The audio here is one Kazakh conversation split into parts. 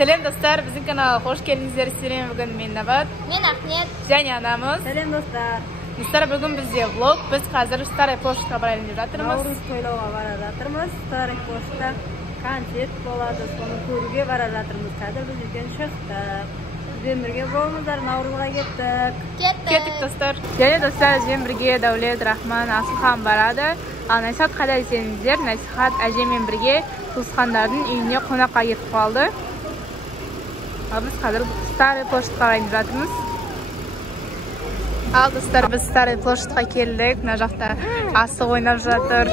Selam dostlar, bizim kanala hoş geldiniz. Bugün men Nabat. Men Ahmet. Және anamız. Selam dostlar. Dostlar, bugün bizde vlog. Biz hozir Stary Pochtga boraylik жатырмыз. Navruz to'ylovga bora жатырмыз. Stary Pochtda konsert bo'ladi. Soni ko'rishga bora жатырмыз. Hozir biz uydan chiqdik. Bizden birga bo'linglar, Navruzga Ketdik dostlar. Және dostlar, bizden birga Davlat, Rahman, Aslıhan boradi. Nasihat qada desеңіздер, Nasihat әжемен бірге туысқандардың үйіне қонаққа кетіп қалды. Biz hozir Stary Pochtga boraylik жатырмыз. Al dostlar, biz Stary Pochtga keldik. Mына жақта асық ойнап жатыр.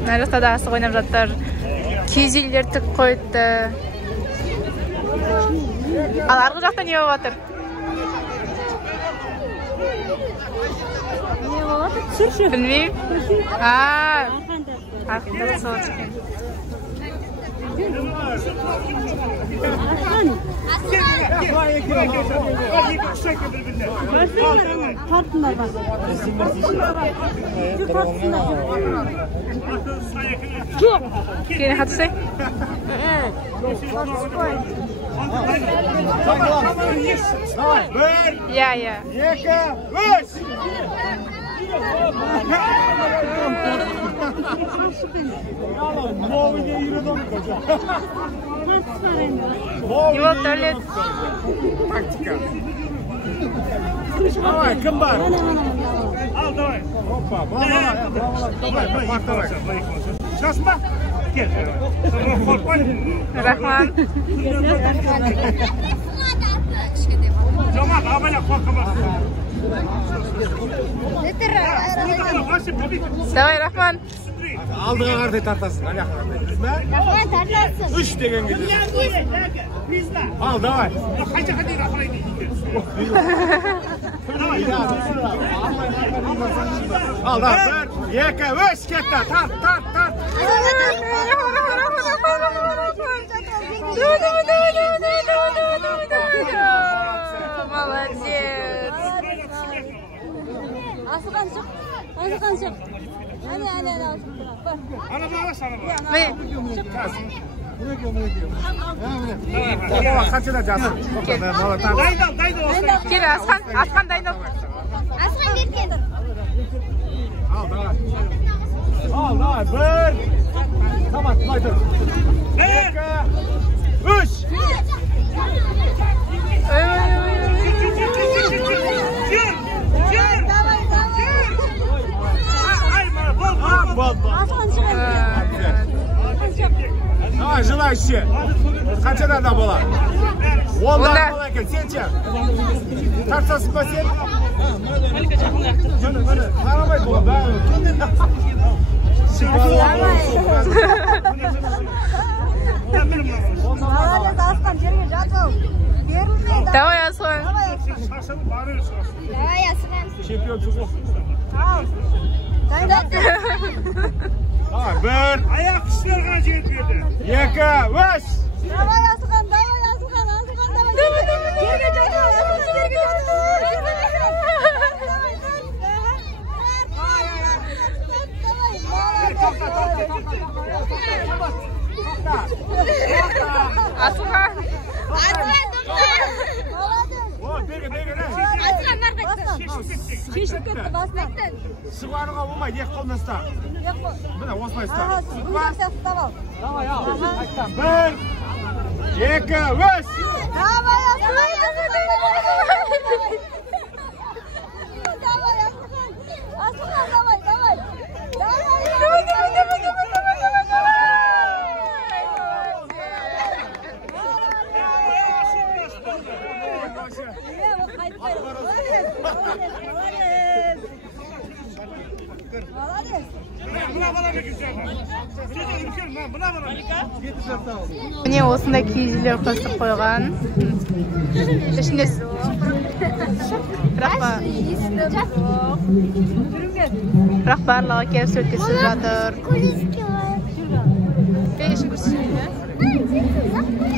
Mына жақта да асық ойнап жатыр. Киіз үйлер тік қойды. Ал арғы жақта не болып жатыр? Ne oldu? Sürüşü. Bilmeyim. Arkanda soğuk çıkıyor. Tartınlar bak. Yine hatırlayın. Ya. Его туалет. Давай, комбат. Давай. Опа, давай. Сейчас мы. Rahman. Давай, Rahman. Aldığına kartı tartasın. Rahman tartarsın. 3 degen gidiyor. Al, davay. Al, davay. 1, 2, 3, ketdi. Tart. Молодец. Asıkan çık. Hadi. Ana bana sana bak. Tamam, kaçına cansın. Dayıl. Gel Aslan dayıl. Aslan bir kez. Al, davay. 1. Tamam, dur. 2, 3. Давай, желающие. Қаншадан да болады? 10-дан болады екен. Сен ше? Тартасың ба сен? Қарамай болады. Молодец, Aslan жерге жатыл. Берілмейді. Давай, Aslan. Давай Aslan. Чемпион çıkıyor. Al. Давай, 1. Ayak kişilerine жетпеді. 2, 3. Давай Aslan, давай. Жерге жатыл. Aslan. Şişip ketті басынан. Шығаруға болмайды, екі қолмен ұста. Міне, осылай ұста. Ұстап ал. Давай, ал. 1, 2, 3. Давай Aslan. Міне осындай киіз үйлер қосып қойған. Ішінде бірақ барлығы келіп сөткесіп жатыр. Ішін көрсетейін.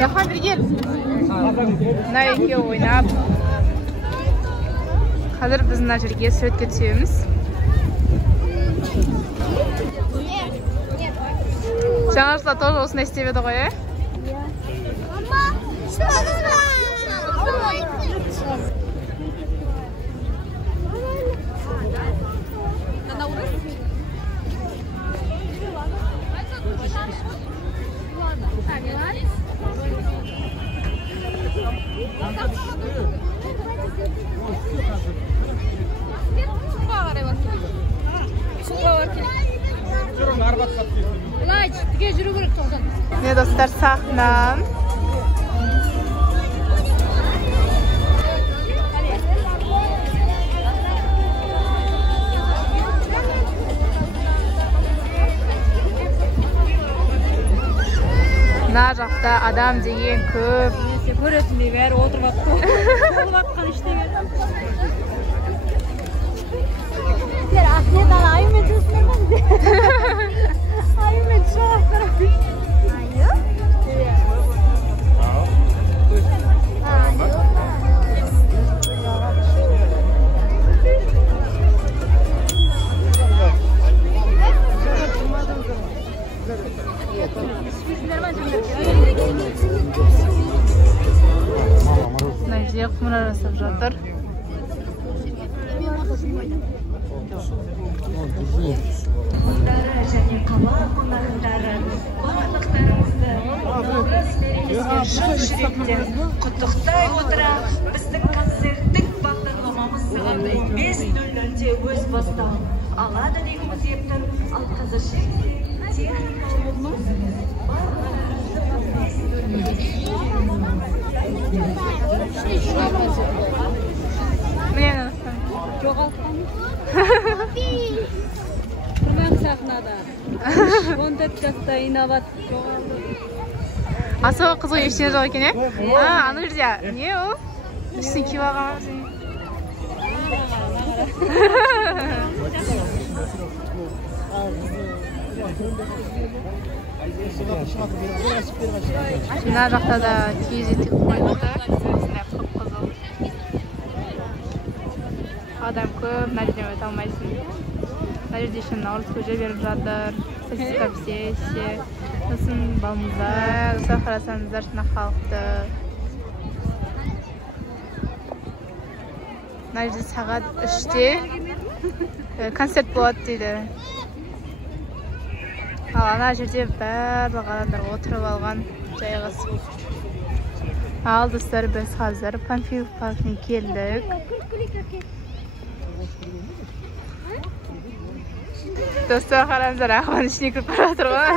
Рахман бір кел. Мына екеуі ойнап. Қазір біз мына жерге сөтке түсеміз. Жаңа жылда тоже осындай істеп еді ғой, е? Ne dostlar, sahnem. Mына жақта адам деген көп. Көретіндей бәрі отырып атты. Болып атқан іште бәрі. Ахмет ана аймен түсінемін де. Аймен шағақ қарап. Найди құмыра жасап жатыр. Және қала қонақтары барлықтарыңызды наурыз мерекесімен шын жүректен құттықтай отыра, біздің концерттік бағдарламамыз сағат 5:00-де өз бастауын алады деген ниеттемін. Ал қазір Тұрмақ сахнада. 14 жаста инабат. Асыға қызға ештеңе жоқ екен, е? Аны жерде. Не ол? Үстін киіп алған. Мына жақта да киіз етек қойылды. Қып-қызыл. Адам көп, мына жерден өте алмайсың. Мына жерде еще наурыз көже беріп жатыр. Сосиска, сосын балмұздақ. Осылай қарасаңыздар, шына халықты. Мына жерде сағат 3-те концерт болады дейді. Ал ана жерде барлық адамдар отырып алған, жайғасып. Ал достар, біз қазір Панфилов паркіне келдік. Достар, қараңыздар, Ахман ішіне кіріп бара жатыр ғой.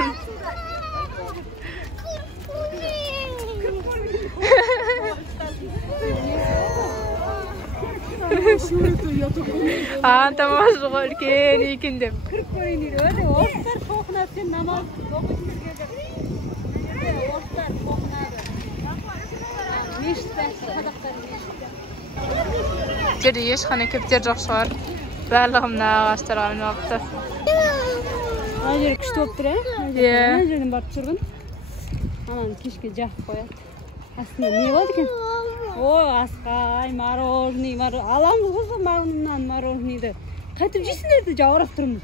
Антамыз ғой үлкен екен деп. Кіріп көрейін дейді. Өте орыстар тоқынады, сен намаз оқып жүргенде. Орыстар тоқынады. Мешіт бәрі, қазақтар мешіт. Жерде ешқандай көптер жоқ шығар. Барлығы мына ағаштарға айналыпты. Ана жері күшті болып тұр, ана жерден барып жүргін. Ананы кешке жақып қояды. Астында не болады екен? Ой, асқай, мороженый, аламыз ғой маңынан мороженейді. Қайтып жейсіңдерді жауырап тұрмыз.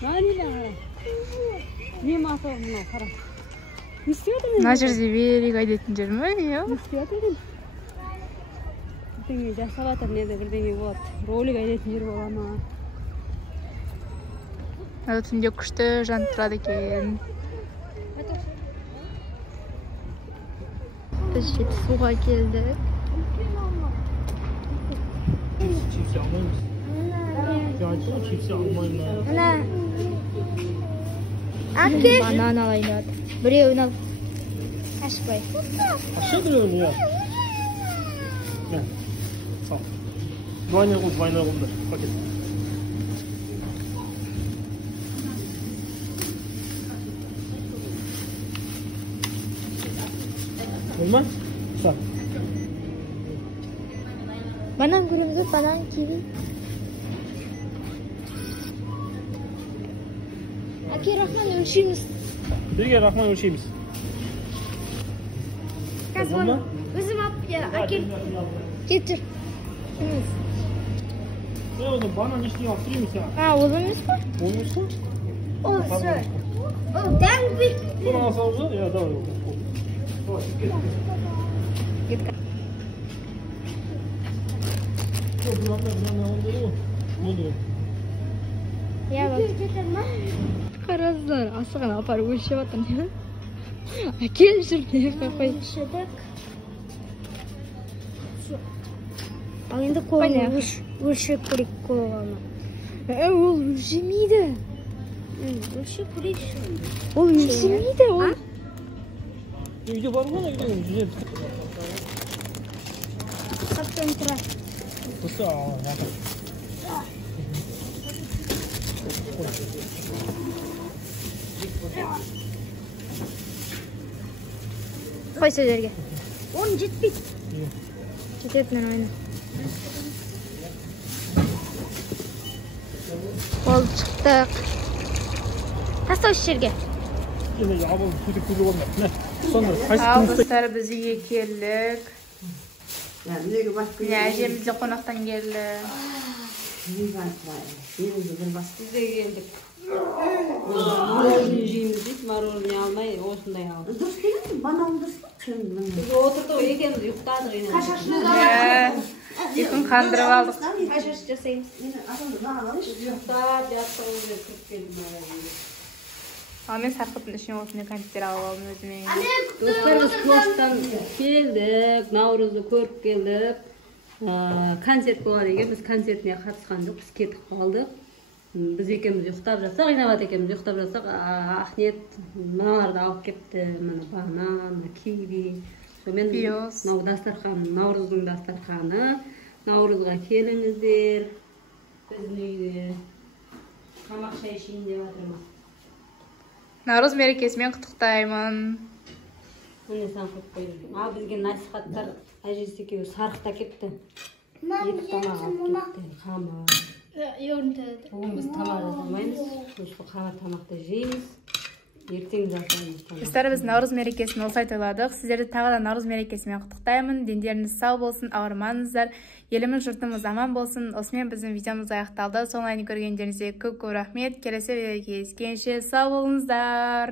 Нәнелі қара. Не маса мынау қара. Не істеп отыр? Мына жерде велик айдайтын жер ме? Не істеп отыр? Бірдеңе жасап жатыр, неде бірдеңе болады. Ролик айдайтын жер бола ма? Түнде күшті жан тұрады екен. Biz suға келдік. Çipsi almayı mısın? Ya açma çipsi almayı mı? Ana. Aki. Банан алайын деп. Біреуін ал. Ашпай. Aşağı duruyor mu ya? Gel. Sağ ol. Двойной год, пакет. Olmaz? Sağ. Банан көріміз, банан, киви. Аки, рахман өлшейміз. Бірге рахман өлшейміз. Қазір өзім ап, Аки. Кеп жүр. Onu banana işte yaptırayım sen. Ha, olur mu? Olmuşsa? О, все. О, дәң Bunu alsanız ya da Қарасыздар, асыған апарып өлшеп жатыр. Әкел жүрмей қой. Ал енді қолын өлшеп көрейік қолғаны. Ол өлшемейді. Өлшеп көрейік. Ол өлшемейді. Үйде бар ма? Үйде. Қаптан тұрады. Kısa ama. Қой сөздерге. Оның жетпейді. Жетеді мен ойна. Ол шықтық. Таста осы жерге. Ал достар, біз үйге келдік. Әжемізде қонақтан келді. Biz de geldik. Marorunu jeyimiz deyip marorunu almay osunday aldık. Biz oturduk ekemiz yuqtadık yine. Үйкін қандырып алдық. Қашаш жасаймыз. Yuqtab yattığımız yer kırıp geldim. Ал мен сарқыптың ішіне осындай конфеттер алып алдым өзіме. Dostlar biz Koç'tan geldik. Navruz'u көріп келдік. Konsert болар екен. Biz konsertіне қатысқан жоқ. Biz кетіп қалдық. Biz екеуміз ұйықтап жатсақ, Инабат екеуміз ұйықтап жатсақ, Ахнет мыналарды алып кетті. Мына банан, киви. Сонымен Наурыздың дастарханы. Наурызға келіңіздер. Біздің үйде тамақ шай ішейін деп жатырмыз. Наурыз мерекесімен құттықтаймын. Міне сан қойып қойдым. Ал бізге насихаттар әжесі екеуі сарықта кетті. Екі тамақ алып кетті. Қамыр. Бүгін біз тамақ жасамаймыз. Осы қамыр тамақты жейміз. Ертең жасаймыз. Достар, біз Наурыз мерекесін осылай тойладық. Сіздерді тағы да Наурыз мерекесімен құттықтаймын. Дендеріңіз сау болсын, ауырмаңыздар. Еліміз, жұртымыз аман болсын. Осымен біздің видеомыз аяқталды. Соңғы көргендеріңізге көп рахмет. Келесі видеода кездескенше сау болыңыздар.